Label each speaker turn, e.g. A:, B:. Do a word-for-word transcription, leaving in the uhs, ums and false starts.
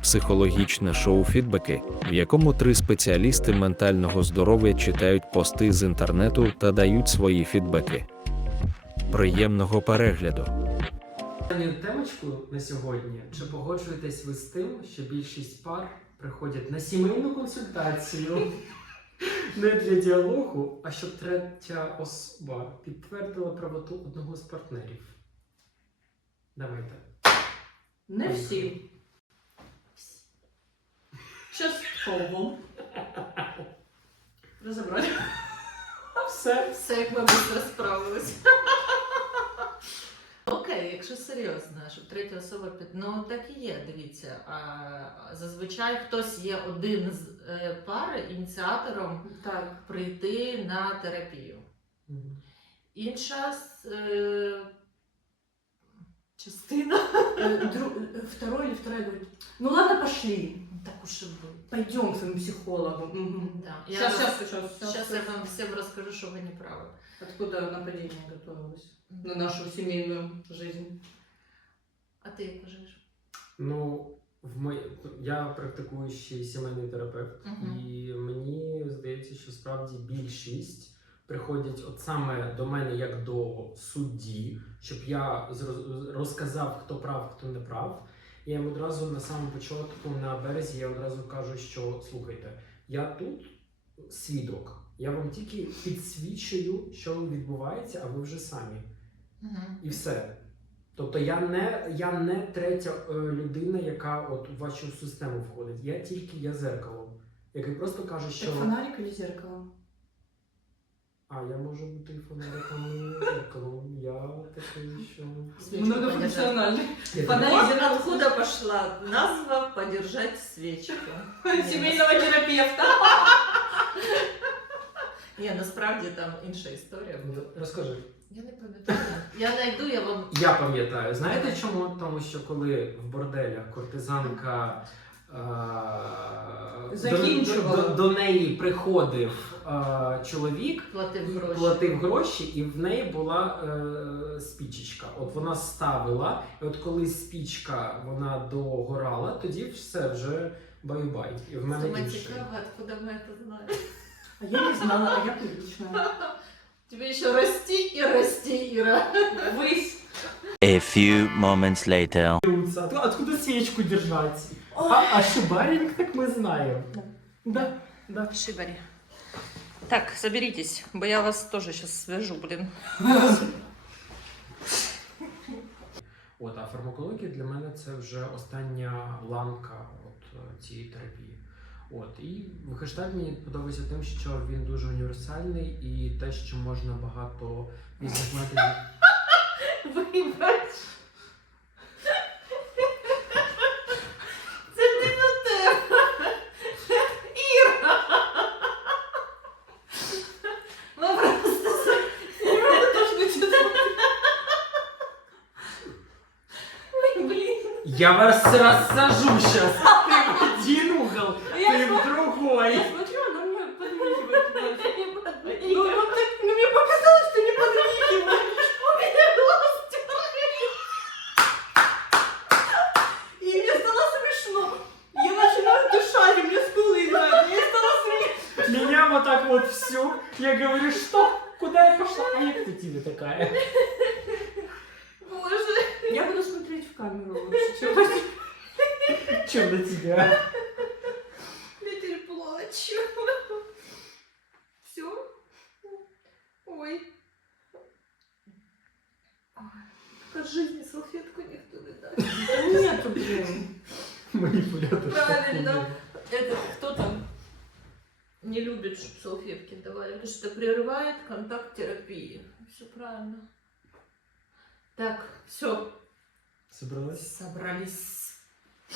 A: психологічне шоу «Фідбеки», в якому три спеціалісти ментального здоров'я читають пости з інтернету та дають свої фідбеки. Приємного перегляду!
B: Останню темочку на сьогодні. Чи погоджуєтесь ви з тим, що більшість пар приходять на сімейну консультацію не для діалогу, а щоб третя особа підтвердила правоту одного з партнерів? Давайте.
C: Не всі. Частково. Розібрати.
B: Все.
C: Все, як ми швидко справились. Окей, якщо серйозно, щоб третя особа під... Ну, так і є, дивіться. А, зазвичай хтось є один з е, пари ініціатором
D: Так.
C: прийти на терапію.
B: Мгм.
C: Інша е, частина.
D: Э, дру- э, Второй или вторая говорит, ну ладно, пошли,
C: Так уж і буде.
D: пойдем к своему психологу. Мгм.
C: Да. Я
D: Сейчас,
C: роз-
D: сейчас, сейчас,
C: Сейчас я вам всем расскажу, что вы не правы.
D: Откуда нападение готовилось на нашу семейную жизнь?
C: А ты як вважаєш?
B: Ну, в мої... я практикуючий сімейний терапевт,
C: Мгм.
B: і мені здається, що справді більшість приходять от саме до мене як до судді, щоб я зроз- розказав, хто прав, хто не прав. І я їм одразу на самому початку, на березі, я одразу кажу, що слухайте, я тут свідок, я вам тільки підсвічую, що відбувається, а ви вже самі.
C: Угу.
B: І все. Тобто я не, я не третя е, людина, яка от в вашу систему входить. Я тільки я зеркало, який просто каже, що
D: Так фонарик или зеркало?
B: а я можу бути і фонариком, і зеркалом. Я такий, що
D: Многофункциональный.
B: Я
D: Фонарик.
B: такий,
C: Вот откуда пошла назва «подержать свечку».
D: Семейного терапевта.
C: Ні, насправді там інша історія.
B: «Ну, розкажи.
C: Я не пам'ятаю. Я знайду, я вам...
B: Я пам'ятаю. Знаєте чому? Тому що коли в борделях кортизанка е, до,
D: Закінчувала.
B: до, до неї приходив е, чоловік,
C: Платив
B: і
C: гроші.
B: платив гроші, і в неї була е, спічечка. От вона ставила, і от коли спічка вона догорала, тоді все вже бай-бай. І в мене
C: Саме
B: інше.
C: цікаво, откуда ми це знаємо.
D: А я не знала, а я привычная.
C: Тебе ще рости і рости, Іра.
D: Высь.
E: A few moments later.
B: От- Откуда свечку держать? А, а шибарник, так мы знаем. Да, да.
C: Шибари. Так, соберитесь, бо я вас тоже сейчас свяжу, блин.
B: От, а фармакологія для мене це вже остання ланка от е, цієї терапії. От, і хештег мені подобається тим, що він дуже універсальний і те, що можна багато різних методів.
C: Вибач. Це не на тебе. Іра. Ми просто... Ой, блін.
B: Я вас рассажу сейчас! Ты в один угол,
D: Я
B: ты в другой!
D: Я смотрю, она мне подмигивает.
C: Не
D: Ну,
C: подмигивай.
D: ну, ты- ну, мне показалось, что не подмигиваешь.
C: У меня глаз тёрный.
D: И мне стало смешно. Я начала дышать, у меня скулы играют. Мне стало смешно.
B: Меня вот так вот всю. Я говорю, что? Куда я пошла? А я кто тебе такая?
C: Боже.
D: Я буду смотреть в камеру лучше, чем возьми.
B: Чем на тебя?
C: Я теперь плачу. Все? Ой. От жизни салфетку никто не даст.
D: Да нет, блин.
B: Манипулятор.
C: Правильно. Это кто там не любит, чтобы салфетки давали, потому что это прерывает контакт терапии. Все правильно. Так, все.
B: Собралась?
C: Собрались.